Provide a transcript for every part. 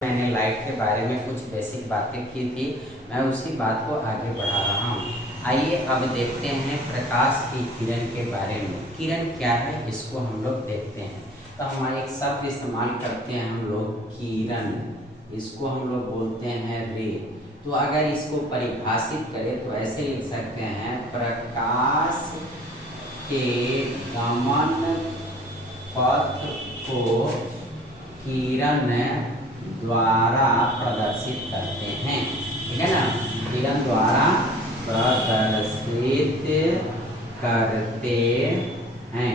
मैंने लाइट के बारे में कुछ बेसिक बातें की थी, मैं उसी बात को आगे बढ़ा रहा हूँ। आइए अब देखते हैं प्रकाश की किरण के बारे में। किरण क्या है इसको हम लोग देखते हैं। तो हम एक शब्द इस्तेमाल करते हैं हम लोग, किरण। इसको हम लोग बोलते हैं रे। तो अगर इसको परिभाषित करें तो ऐसे लिख सकते हैं, प्रकाश के गमन पथ को किरण द्वारा प्रदर्शित करते हैं। ठीक है ना, किरण द्वारा प्रदर्शित करते हैं।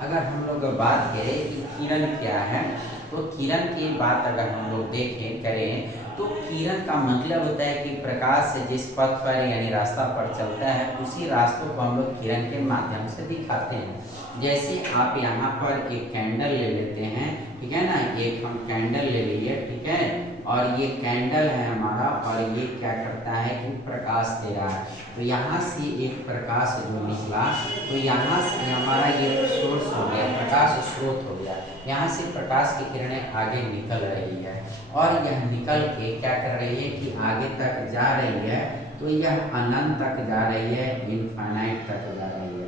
अगर हम लोग बात करें कि किरण क्या है, तो किरण की बात अगर हम लोग देखें करें तो किरण का मतलब होता है कि प्रकाश से जिस पथ पर यानी रास्ता पर चलता है उसी रास्तों को हम लोग किरण के माध्यम से दिखाते हैं। जैसे आप यहाँ पर एक कैंडल ले लेते हैं, ठीक है ना, एक हम कैंडल ले लिए, ठीक है, और ये कैंडल है हमारा, और ये क्या करता है कि प्रकाश दे रहा है। तो यहाँ से एक प्रकाश जो निकला, तो यहाँ से हमारा ये सोर्स हो गया, प्रकाश स्रोत हो गया। यहाँ से प्रकाश की किरणें आगे निकल रही है और यह निकल के क्या कर रही है कि आगे तक जा रही है। तो यह अनंत तक जा रही है, इनफाइनाइट तक जा रही है।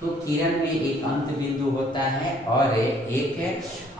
तो किरण में एक अंत बिंदु होता है और एक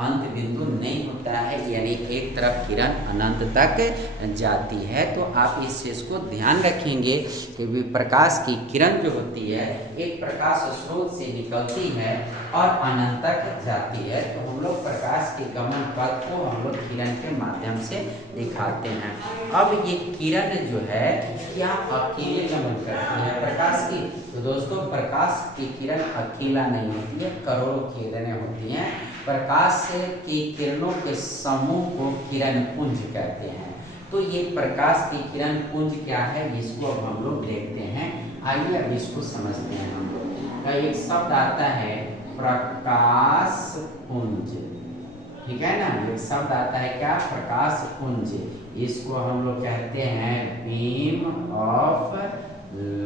अंत बिंदु नहीं होता है, यानी एक तरफ किरण अनंत तक जाती है। तो आप इस चीज़ को ध्यान रखेंगे कि प्रकाश की किरण जो होती है एक प्रकाश स्रोत से निकलती है और अनंत तक जाती है। तो हम लोग प्रकाश के गमन पथ को हम लोग किरण के माध्यम से दिखाते हैं। अब ये किरण जो है क्या अकेले गमन करती है प्रकाश की? तो दोस्तों, प्रकाश की किरण अकेला नहीं होती है, करोड़ों किरणें होती हैं। प्रकाश की किरणों के समूह को किरण पुंज कहते हैं। तो ये प्रकाश की किरण पुंज क्या है इसको अब हम लोग देखते हैं। आइए अब इसको समझते हैं हम लोग। तो एक शब्द आता है प्रकाश पुंज, ठीक है ना, एक शब्द आता है क्या, प्रकाश पुंज। इसको हम लोग कहते हैं बीम ऑफ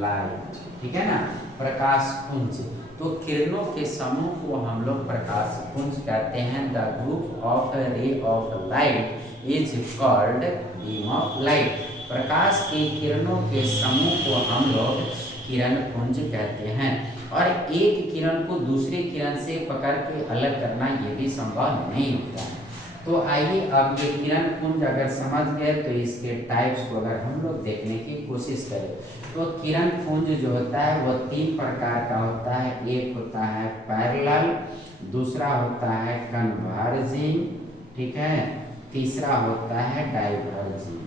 लाइट, ठीक है ना, प्रकाश पुंज। तो किरणों के समूह को हम लोग प्रकाश पुंज कहते हैं। The group of ray of light is called beam of light. प्रकाश की किरणों के समूह को हम लोग किरण पुंज कहते हैं। और एक किरण को दूसरे किरण से पकड़ के अलग करना ये भी संभव नहीं होता है। तो आइए अब ये किरण पुंज अगर समझ गए तो इसके टाइप्स को अगर हम लोग देखने की कोशिश करें तो किरण पुंज जो होता है वो तीन प्रकार का होता है। एक होता है पैरेलल, दूसरा होता है कन्वर्जिंग, ठीक है, तीसरा होता है डाइवर्जिंग।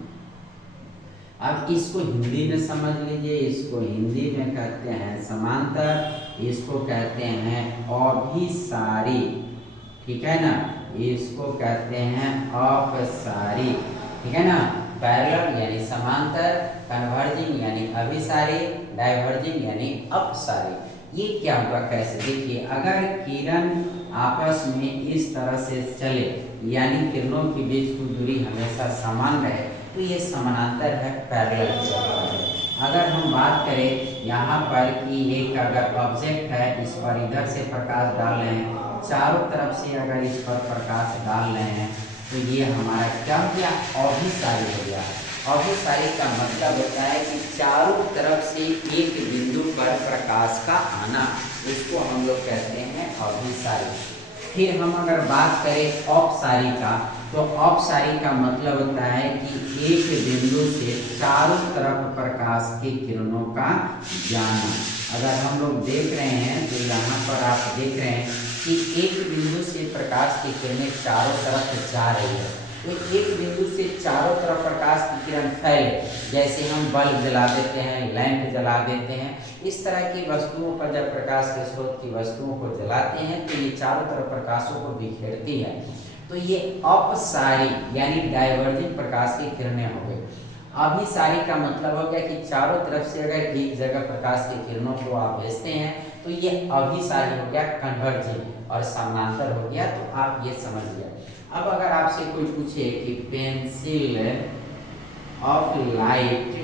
अब इसको हिंदी में समझ लीजिए, इसको हिंदी में कहते हैं समांतर, इसको कहते हैं अभिसारी, ठीक है ना, इसको कहते हैं अपसारी, ठीक है ना। पैरेलल यानी समांतर, कन्वर्जिंग यानी अभिसारी, डाइवर्जिंग यानी अपसारी। ये क्या होगा कैसे, देखिए, अगर किरण आपस में इस तरह से चले यानी किरणों के बीच की दूरी हमेशा समान रहे तो ये समानांतर है, पैरेलल। अगर हम बात करें यहाँ पर कि एक अगर ऑब्जेक्ट है, इस पर इधर से प्रकाश डाल रहे हैं, चारों तरफ से अगर इस पर प्रकाश डाल रहे हैं तो ये हमारा क्या हो गया, अभिसारी हो गया। अभिसारी का मतलब होता है कि चारों तरफ से एक बिंदु पर प्रकाश का आना, इसको हम लोग कहते हैं अभिसारी। फिर हम अगर बात करें अपसारी का, तो अपसारी का मतलब होता है कि एक बिंदु से चारों तरफ प्रकाश की किरणों का जाना। अगर हम लोग देख रहे हैं तो यहाँ पर आप देख रहे हैं कि एक बिंदु से प्रकाश की किरणें चारों तरफ जा रही है। तो एक बिंदु से चारों तरफ प्रकाश की किरण फैले, जैसे हम बल्ब जला देते हैं, लैंप जला देते हैं, इस तरह की वस्तुओं पर जब प्रकाश के स्रोत की वस्तुओं को जलाते हैं तो ये चारों तरफ प्रकाशों को बिखेरती है। तो ये अपसारी यानी डाइवर्जिंग प्रकाश की किरणें हो गई। अभिसारी का मतलब हो गया कि चारों तरफ से अगर एक जगह प्रकाश की किरणों को आप भेजते हैं तो ये अभिसारी हो गया, कन्वर्जिंग, और समानांतर हो गया। तो आप ये समझ गए। अब अगर आपसे कोई पूछे कि पेंसिल ऑफ लाइट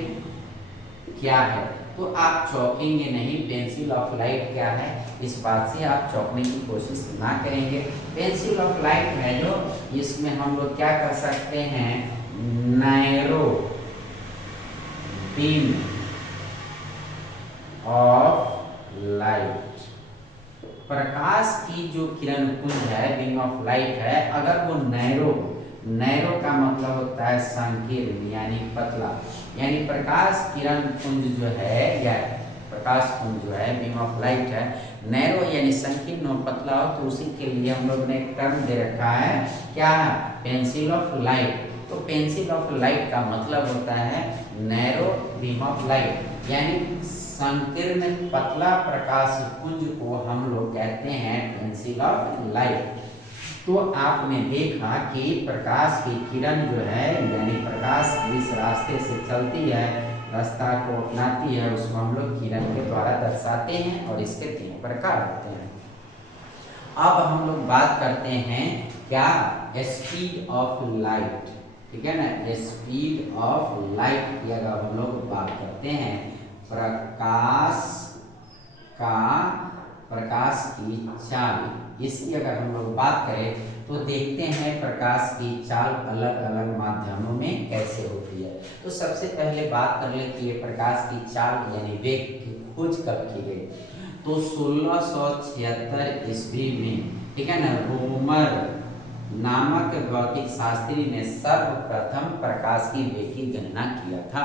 क्या है तो आप चौंकेंगे नहीं। पेंसिल ऑफ लाइट क्या है इस बात से आप चौंकने की कोशिश ना करेंगे। पेंसिल ऑफ लाइट है जो, इसमें हम लोग क्या कर सकते हैं की जो किरण पुंज है, बीम ऑफ लाइट है, अगर वो नैरो का मतलब होता है संकीर्ण यानी पतला, यानी प्रकाश किरण पुंज जो है या प्रकाश पुंज जो है बीम ऑफ लाइट है, नैरो यानी संकीर्ण और पतला हो, तो उसी के लिए हम लोग ने एक टर्म दे रखा है, क्या? Pencil of light. तो पेंसिल ऑफ लाइट का मतलब होता है नैरो बीम ऑफ लाइट, यानी संकीर्ण पतला प्रकाश पुंज को हम लोग कहते हैं पेंसिल ऑफ लाइट। तो आपने देखा कि प्रकाश की किरण जो है, यानी प्रकाश जिस रास्ते से चलती है, रास्ता को अपनाती है, उसको हम लोग किरण के द्वारा दर्शाते हैं और इसके 3 प्रकार होते हैं। अब हम लोग बात करते हैं क्या? स्पीड ऑफ लाइट, ठीक है ना। स्पीड ऑफ लाइट की अगर हम लोग बात करते हैं, प्रकाश की चाल, इसकी अगर हम लोग बात करें तो देखते हैं प्रकाश की चाल अलग अलग माध्यमों में कैसे होती है। तो सबसे पहले बात कर ले कि ये प्रकाश की चाल यानी वेग की खोज कब की गई, तो 1676 ईस्वी में, ठीक है ना, रोमर नामक भौतिक शास्त्री ने सर्वप्रथम प्रकाश की वेग की गणना किया था।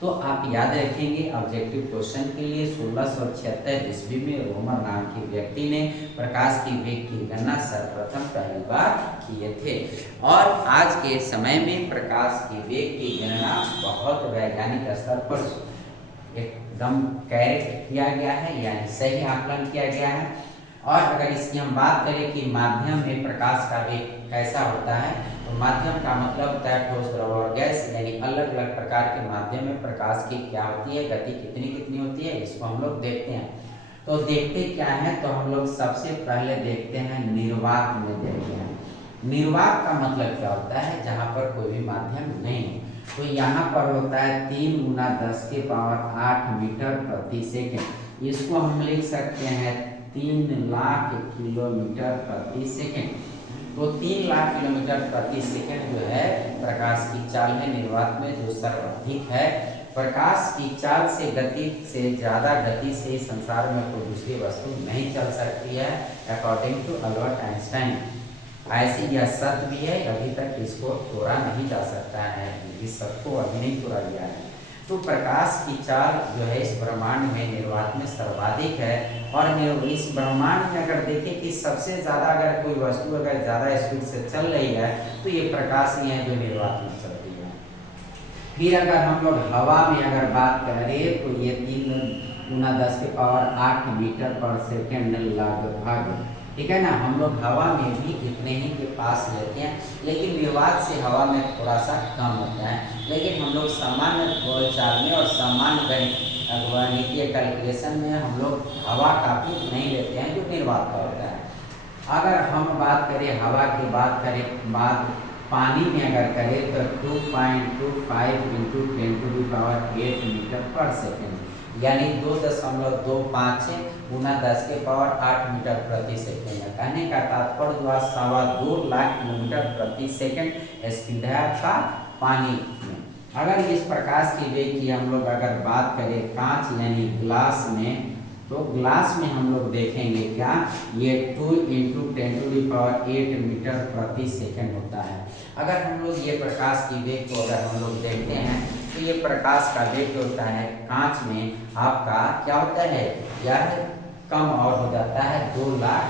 तो आप याद रखेंगे ऑब्जेक्टिव क्वेश्चन के लिए 1676 ईस्वी में रोमर नाम के व्यक्ति ने प्रकाश की वेग की गणना सर्वप्रथम पहली बार किए थे। और आज के समय में प्रकाश की वेग की गणना बहुत वैज्ञानिक स्तर पर एकदम करेक्ट किया गया है, यानी सही आकलन किया गया है। और अगर इसकी हम बात करें कि माध्यम में प्रकाश का वेग कैसा होता है, तो माध्यम का मतलब होता है ठोस, द्रव और गैस, यानी अलग अलग प्रकार के माध्यम में प्रकाश की क्या होती है, गति कितनी कितनी होती है, इसको हम लोग देखते हैं। तो देखते क्या है, तो हम लोग सबसे पहले देखते हैं निर्वात में देखते हैं। निर्वात का मतलब क्या होता है, जहाँ पर कोई भी माध्यम नहीं है। तो यहाँ पर होता है 3 × 10⁸ मीटर प्रति सेकेंड। इसको हम लिख सकते हैं 3 लाख किलोमीटर प्रति सेकेंड। तो 3 लाख किलोमीटर प्रति सेकेंड जो है प्रकाश की चाल है निर्वात में, जो सर्वाधिक है। प्रकाश की चाल से गति से ज़्यादा गति से संसार में कोई दूसरी वस्तु नहीं चल सकती है, अकॉर्डिंग टू अल्बर्ट आइंस्टाइन। ऐसी यह सत्य भी है, अभी तक इसको तोड़ा नहीं जा सकता है, इस सत्य को अभी नहीं तोड़ा गया है। तो प्रकाश की चाल जो है इस ब्रह्मांड में निर्वात में सर्वाधिक है। और इस ब्रह्मांड में अगर देखें कि सबसे ज़्यादा अगर कोई वस्तु अगर ज़्यादा स्पीड से चल रही है, तो ये प्रकाश ही है जो निर्वात में चलती है। फिर अगर हम लोग हवा में अगर बात करें तो ये 3 × 10⁸ मीटर पर सेकेंड लगभग, ठीक है ना। हम लोग हवा में भी इतने ही के पास लेते हैं, लेकिन निर्वात से हवा में थोड़ा सा कम होता है। लेकिन हम लोग सामान्य बोलचाल में और सामान्य गणितीय कैलकुलेशन में हम लोग हवा काफ़ी नहीं लेते हैं, जो निर्वात का होता है। अगर हम बात करें हवा की बात पानी में अगर करें तो 2.25 × 10⁸ मीटर पर सेकेंड, यानी 2.25 × 10⁸ मीटर प्रति सेकेंड है। कहने का तात्पर्य जो 2.25 लाख किलोमीटर प्रति सेकेंड स्पीड है आपका पानी में। अगर इस प्रकाश की वेग की हम लोग अगर बात करें कांच यानी ग्लास में, तो ग्लास में हम लोग देखेंगे क्या, ये 2 × 10⁸ मीटर प्रति सेकेंड होता है। अगर हम लोग ये प्रकाश की वेग को अगर हम लोग देखते हैं, तो ये प्रकाश का वेग होता है कांच में आपका क्या होता है, यह कम और हो जाता है 2 लाख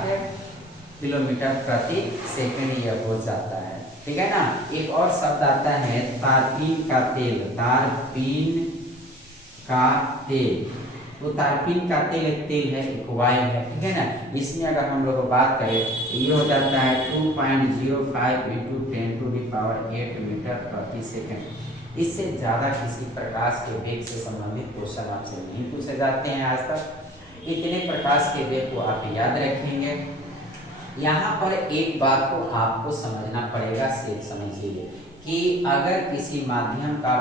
किलोमीटर प्रति सेकेंड यह हो जाता है, ठीक है ना। एक और शब्द आता है तारपीन का तेल, तारपीन का तेल। तो तारपीन का तेल एक तेल है, एक वायु है, ठीक है ना। इसमें अगर हम लोग बात करें तो ये हो जाता है 2.05 × 10⁸ मीटर प्रति सेकेंड। इससे ज़्यादा किसी प्रकाश के वेग से संबंधित क्वेश्चन आपसे नहीं पूछे जाते हैं आज तक। इतने प्रकाश के वेग को आप याद रखेंगे। यहाँ पर एक बात को आपको समझना पड़ेगा, सिर्फ समझिए कि अगर किसी माध्यम का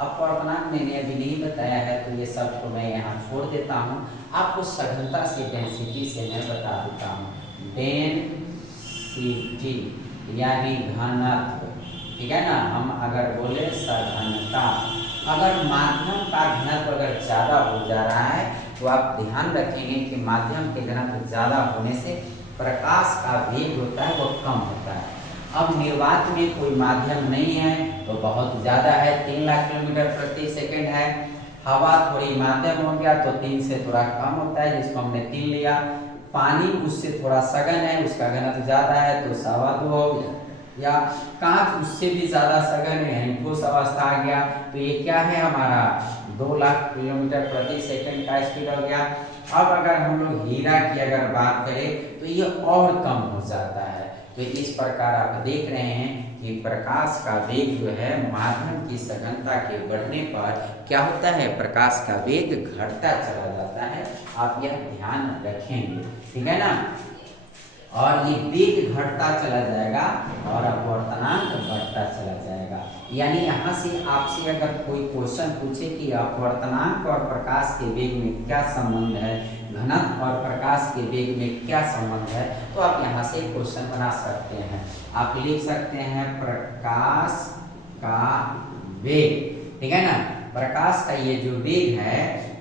अपवर्तनांक मैंने अभी नहीं बताया है, तो ये सब को मैं यहाँ छोड़ देता हूँ। आपको सघनता से डेंसिटी से मैं बता देता हूँ। डेंसिटी यानी घनत्व, ठीक है ना। हम अगर बोले सघनता, अगर माध्यम का घनत्व अगर ज़्यादा हो जा रहा है तो आप ध्यान रखेंगे कि माध्यम के घनत्व ज़्यादा होने से प्रकाश का वेग होता है वो कम होता है। अब निर्वात में कोई माध्यम नहीं है तो बहुत ज़्यादा है, 3 लाख किलोमीटर प्रति सेकंड है। हवा थोड़ी माध्यम हो गया तो 3 से थोड़ा कम होता है, जिसको हमने 3 लिया। पानी उससे थोड़ा सघन है, उसका घनत्व ज़्यादा है तो 2.25 हो गया। या कांच उससे भी ज़्यादा सघन है यानी ठोस अवस्था आ गया, तो ये क्या है हमारा 2 लाख किलोमीटर प्रति सेकंड का स्पीड हो गया। अब अगर हम लोग हीरा की अगर बात करें तो ये और कम हो जाता है। तो इस प्रकार आप देख रहे हैं कि प्रकाश का वेग जो है माध्यम की सघनता के बढ़ने पर क्या होता है, प्रकाश का वेग घटता चला जाता है। आप यह ध्यान रखेंगे, ठीक है ना। और ये वेग घटता चला जाएगा और अपवर्तनांक बढ़ता चला जाएगा। यानी यहाँ से आपसे अगर कोई क्वेश्चन पूछे कि अपवर्तनांक और प्रकाश के वेग में क्या संबंध है, घनत्व और प्रकाश के वेग में क्या संबंध है, तो आप यहाँ से क्वेश्चन बना सकते हैं। आप लिख सकते हैं प्रकाश का वेग, ठीक है ना। प्रकाश का ये जो वेग है,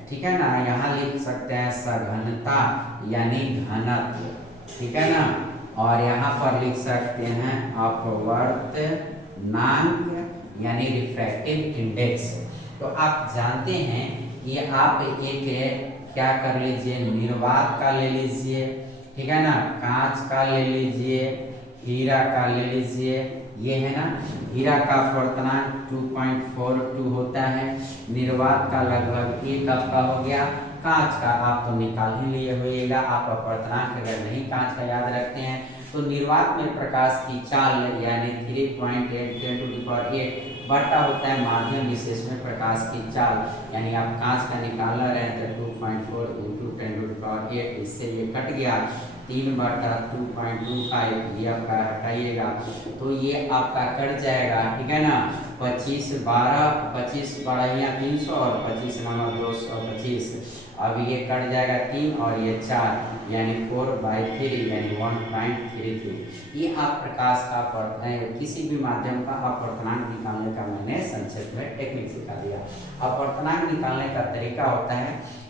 ठीक है ना, यहाँ लिख सकते हैं सघनता यानी घनत्व, ठीक है ना। और यहाँ पर लिख सकते हैं अपवर्तनांक यानी रिफ्रैक्टिव इंडेक्स। तो आप जानते हैं ये आप एक क्या कर लीजिए, निर्वात का ले लीजिए, ठीक है ना, कांच का ले लीजिए, हीरा का ले लीजिए, ये है ना। हीरा का अपवर्तनांक 2.42 होता है, निर्वात का लगभग 1 आपका हो गया, कांच का आप तो निकाल ही लिए होइएगा। आप अपवर्तनांक अगर नहीं कांच का याद रखते हैं तो निर्वात में प्रकाश की चाल यानी 3.8 10⁸ बटा होता है माध्यम विशेष में प्रकाश की चाल, यानी आप कांच का निकाल रहे हैं तो 2.4 × 10⁸, इससे ये कट गया 3/2.25, ये आपका हटाइएगा तो ये आपका कट जाएगा, ठीक है ना। 25 12 25 बढ़ाइया 300 और 25 9 225, अब ये कट जाएगा 3 और ये 4 यानी 4/3 यानी 1.33। ये आप प्रकाश का किसी भी माध्यम का अपवर्तनांक निकालने का मैंने संक्षेप में टेक्निक सिखा दिया। अपवर्तनांक निकालने का तरीका होता है,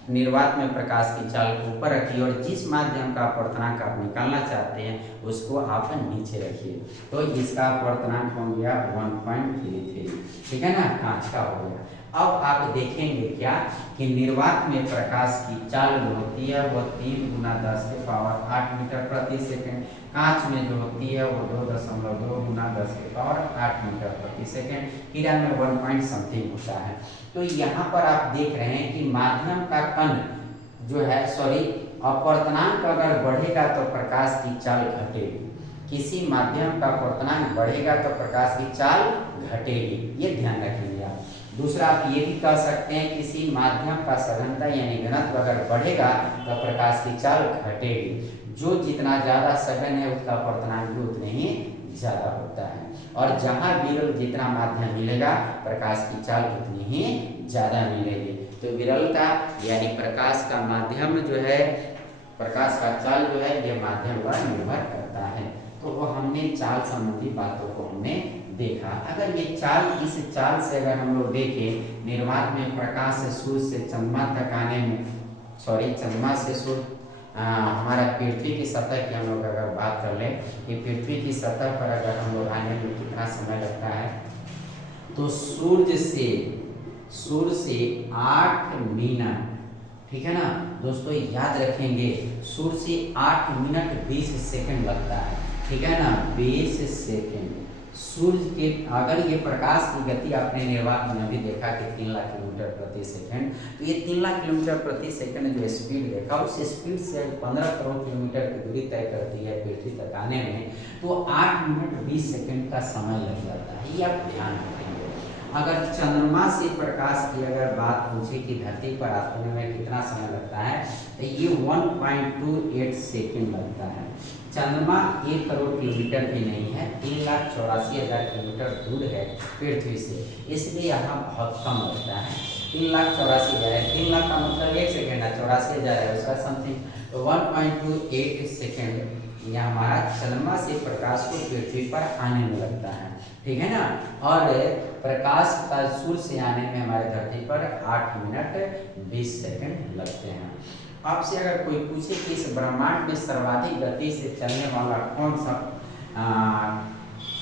निर्वात में प्रकाश की चाल को ऊपर रखिए और जिस माध्यम का अपवर्तनांक आप निकालना चाहते हैं उसको आप नीचे रखिए। तो इसका अपवर्तनांक हो गया 1.33, ठीक है ना, कांच का हो गया। अब आप देखेंगे क्या कि निर्वात में प्रकाश की चाल जो होती है वो 3 × 10⁸ मीटर प्रति सेकंड, कांच में जो होती है वो 2.2 × 10⁸ मीटर प्रति सेकंड, हीरा में 1 पॉइंट समथिंग होता है। तो यहाँ पर आप देख रहे हैं कि माध्यम का कण जो है अपवर्तनांक अगर बढ़ेगा तो प्रकाश की चाल घटेगी, किसी माध्यम का अपवर्तनांक बढ़ेगा तो प्रकाश की चाल घटेगी, ये ध्यान रखेंगे आप। दूसरा आप ये भी कह सकते हैं किसी माध्यम का सघनता यानी घनत्व अगर बढ़ेगा तो प्रकाश की चाल घटेगी, जो जितना ज़्यादा सघन है उसका अपवर्तनांक भी उतने ही ज़्यादा होता है। और जहाँ विरल जितना माध्यम मिलेगा प्रकाश की चाल उतनी ही ज़्यादा मिलेगी। तो विरलता यानी प्रकाश का माध्यम जो है, प्रकाश का चाल जो है ये माध्यम पर निर्भर करता है। तो वो हमने चाल संबंधी बातों को हमने देखा। अगर ये चाल, इस चाल से अगर हम लोग देखें, निर्वात में प्रकाश से सूर्य से चंद्रमा तक आने में, चंद्रमा से सूर्य हमारा पृथ्वी की सतह की हम लोग अगर बात कर लें कि पृथ्वी की सतह पर अगर हम लोग आने में कितना समय लगता है, तो सूर्य से 8 मिनट, ठीक है ना दोस्तों, याद रखेंगे सूर्य से 8 मिनट 20 सेकंड लगता है, ठीक है ना, 20 सेकंड। सूर्य के अगर ये प्रकाश की गति आपने निर्वात में अभी देखा कि 3 लाख किलोमीटर प्रति सेकंड, तो ये 3 लाख किलोमीटर प्रति सेकंड जो स्पीड देखा उस स्पीड से 15 करोड़ किलोमीटर की दूरी तय करती है पृथ्वी तक आने में, तो 8 मिनट 20 सेकंड का समय लग जाता है, ये आप ध्यान रखेंगे। अगर चंद्रमा से प्रकाश की अगर बात पूछे कि धरती पर आने में कितना समय लगता है, तो ये 1.28 सेकंड लगता है। चंद्रमा 1 करोड़ किलोमीटर भी नहीं है, 3,84,000 किलोमीटर दूर है पृथ्वी से, इसलिए यहाँ बहुत कम लगता है। 3,84,000 है, 3 लाख का मतलब 1 सेकेंड है, 84,000 है उसका समथिंग, तो 1.28 सेकेंड यह हमारा चंद्रमा से प्रकाश को पृथ्वी पर आने में लगता है, ठीक है ना। और प्रकाश का सूर्य से आने में हमारे धरती पर 8 मिनट 20 सेकंड लगते हैं। आपसे अगर कोई पूछे कि इस ब्रह्मांड में सर्वाधिक गति से चलने वाला कौन सा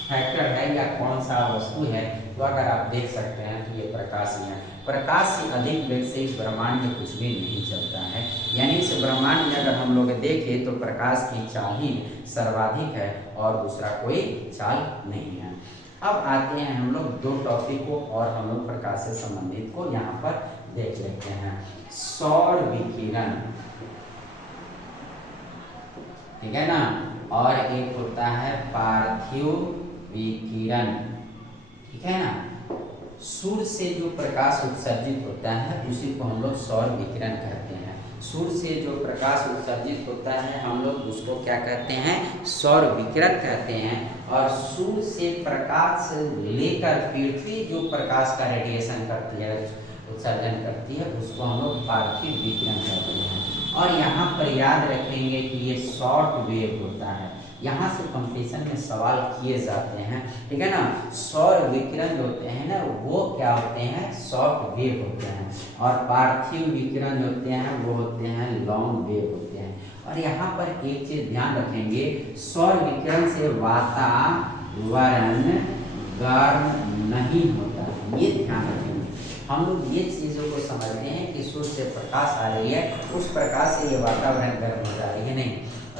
फैक्टर है या कौन सा वस्तु है, तो अगर आप देख सकते हैं तो ये प्रकाश ही है। प्रकाश से अधिक वेग से इस ब्रह्मांड में कुछ भी नहीं चलता है। यानी इस ब्रह्मांड में अगर हम लोग देखें तो प्रकाश की चाल ही सर्वाधिक है और दूसरा कोई चाल नहीं है। अब आते हैं हम लोग दो टॉपिक को और हम लोग प्रकाश से संबंधित को यहाँ पर देख लेते हैं। सौर विकिरण, ठीक है ना, और एक होता है पार्थिव विकिरण, ठीक है ना। सूर्य से जो प्रकाश उत्सर्जित होता है उसी को हम लोग सौर विकिरण कहते हैं। सूर्य से जो प्रकाश उत्सर्जित होता है हम लोग उसको क्या कहते हैं, सौर विकिरण कहते हैं। और सूर्य से प्रकाश लेकर पृथ्वी जो प्रकाश का रेडिएशन करती है, उत्सर्जन करती है, उसको हम लोग पार्थिव विकिरण कहते हैं। और यहाँ पर याद रखेंगे कि ये शॉर्ट वेव होता है। यहाँ से कंपटीशन में सवाल किए जाते हैं, ठीक है ना। सौर विकिरण जो होते हैं ना वो क्या होते हैं, शॉर्ट वेव होते हैं। और पार्थिव विकिरण जो होते हैं वो होते हैं लॉन्ग वेव होते हैं। और यहाँ पर एक चीज ध्यान रखेंगे, सौर विकिरण से वातावरण गर्म नहीं होता, ये ध्यान रखेंगे। हम लोग ये चीज़ों को समझते हैं कि सूर्य से प्रकाश आ रही है, उस प्रकाश से ये वातावरण गर्म हो जा रही है, नहीं।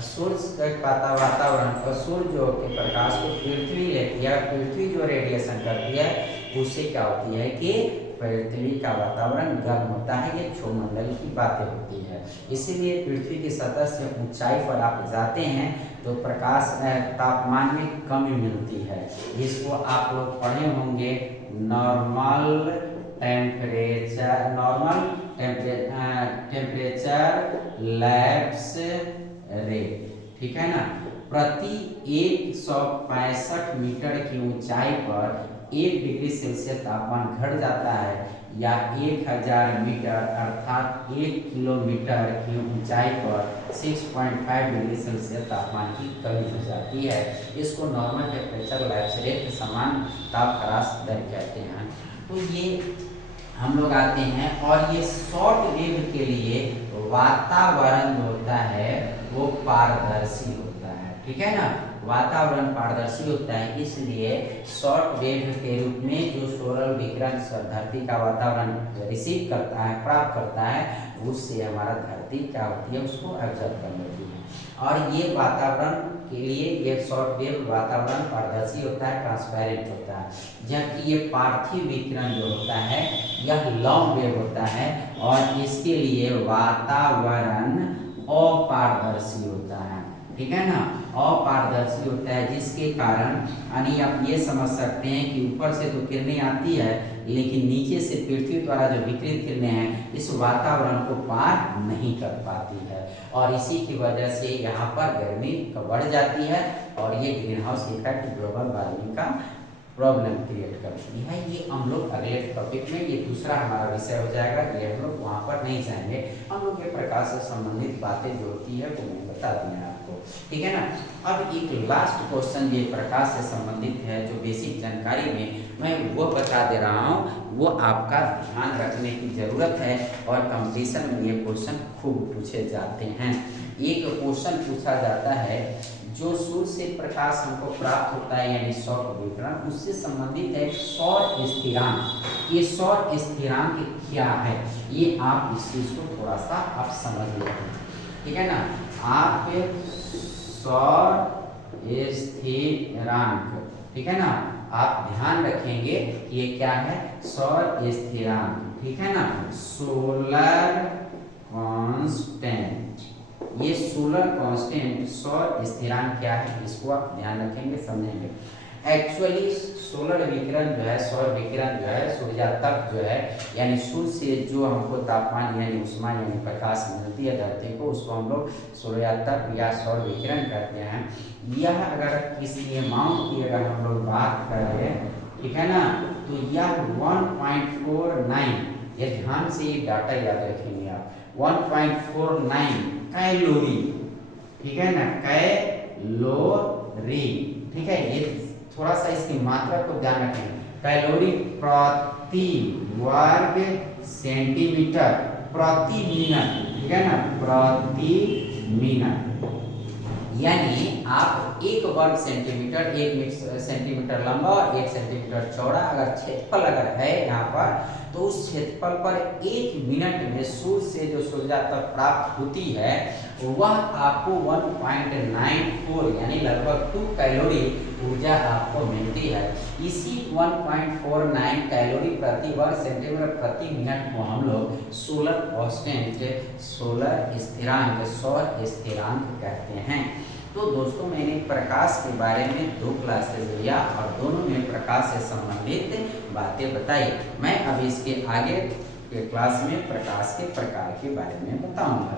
सूर्य का वातावरण और सूर्य जो के प्रकाश को पृथ्वी लेती है, पृथ्वी जो रेडिएशन करती है उससे क्या होती है कि पृथ्वी का वातावरण गर्म होता है। ये क्षोमंडल की बातें होती है। इसीलिए पृथ्वी की सतह से ऊंचाई पर आप जाते हैं तो प्रकाश तापमान में कमी मिलती है। इसको आप लोग पढ़े होंगे, नॉर्मल टेम्परेचर लैप्स रेट, ठीक है ना। प्रति 165 मीटर की ऊंचाई पर 1 डिग्री सेल्सियस तापमान घट जाता है या 1000 मीटर अर्थात 1 किलोमीटर की ऊंचाई पर 6.5 डिग्री सेल्सियस तापमान की कमी हो जाती है। इसको नॉर्मल टेम्परेचर लैप्स रेट समान ताप ह्रास दर कहते हैं। तो ये हम लोग आते हैं। और ये शॉर्ट वेव के लिए वातावरण जो होता है वो पारदर्शी होता है, ठीक है ना। वातावरण पारदर्शी होता है, इसलिए शॉर्ट वेव के रूप में जो सोलर विकिरण धरती का वातावरण रिसीव करता है, प्राप्त करता है, उससे हमारा धरती क्या होती है, उसको ऑब्जर्व कर लेती है। और ये वातावरण के लिए ये शॉर्ट वेव वातावरण पारदर्शी होता है, ट्रांसपेरेंट होता है। जबकि ये पार्थिव विकिरण जो होता है यह लॉन्ग वेव होता है और इसके लिए वातावरण अपारदर्शी होता है, ठीक है ना। अपारदर्शी होता है जिसके कारण यानी आप ये समझ सकते हैं कि ऊपर से तो किरणें आती है लेकिन नीचे से पृथ्वी द्वारा जो विकिरित किरणें हैं इस वातावरण को पार नहीं कर पाती है। और इसी की वजह से यहाँ पर गर्मी बढ़ जाती है और ये green house effect global warming का प्रॉब्लम क्रिएट करती है। ये हम लोग अगले टॉपिक में, ये दूसरा हमारा विषय हो जाएगा, ये हम लोग वहाँ पर नहीं जाएंगे। हम लोग ये प्रकाश से संबंधित बातें जो होती है वो मैं बता दी है आपको, ठीक है ना। अब एक लास्ट क्वेश्चन ये प्रकाश से संबंधित है जो बेसिक जानकारी में मैं वो बता दे रहा हूँ, वो आपका ध्यान रखने की ज़रूरत है और कंपटीशन में ये क्वेश्चन खूब पूछे जाते हैं। एक क्वेश्चन पूछा जाता है जो सूर्य से प्रकाश हमको प्राप्त होता है यानी सौर विकिरण, उससे संबंधित है सौर स्थिरांक। ये सौर स्थिरांक क्या है ये आप इस चीज को थोड़ा सा आप समझ लीजिए, ठीक है ना। आप सौर स्थिरांक, ठीक है ना, आप ध्यान रखेंगे कि ये क्या है, सौर स्थिरांक, ठीक है ना। सोलर कांस्टेंट, ये सोलर कांस्टेंट सौर स्थिरांक क्या है इसको आप ध्यान रखेंगे, समझेंगे। एक्चुअली सोलर विकिरण जो है, सौर विकिरण जो है सूर्य तक जो है यानी सूर्य से जो हमको तापमान यानी उष्मा यानी प्रकाश मिलती है धरती को, उसको हम लोग सूर्यातप या सौर विकिरण कहते हैं। यह अगर किसी अमाउंट की अगर हम लोग बात करें, ठीक है ना, तो यह 1.49, ये ध्यान से ये डाटा याद रखेंगे आप, 1.49 कैलोरी, ठीक है ना, कैलोरी। ठीक है, ये थोड़ा सा इसकी मात्रा को ध्यान रखें। कैलोरी प्रति वर्ग सेंटीमीटर प्रति मिनट, ठीक है ना, प्रति मिनट। यानी आप 1 वर्ग सेंटीमीटर, 1 सेंटीमीटर लंबा और 1 सेंटीमीटर चौड़ा अगर क्षेत्रफल अगर है यहाँ पर, तो उस क्षेत्रफल पर 1 मिनट में सूर्य से जो ऊर्जा तक प्राप्त होती है वह आपको 1.94 यानी लगभग 2 कैलोरी ऊर्जा आपको मिलती है। इसी 1.49 कैलोरी प्रति वर्ग सेंटीमीटर प्रति मिनट को हम लोग सोलर कांस्टेंट, सोलर स्थिरांक, सौर स्थिरांक कहते हैं। तो दोस्तों मैंने प्रकाश के बारे में 2 क्लासेस लिया और दोनों में प्रकाश से संबंधित बातें बताई। मैं अब इसके आगे के क्लास में प्रकाश के प्रकार के बारे में बताऊंगा।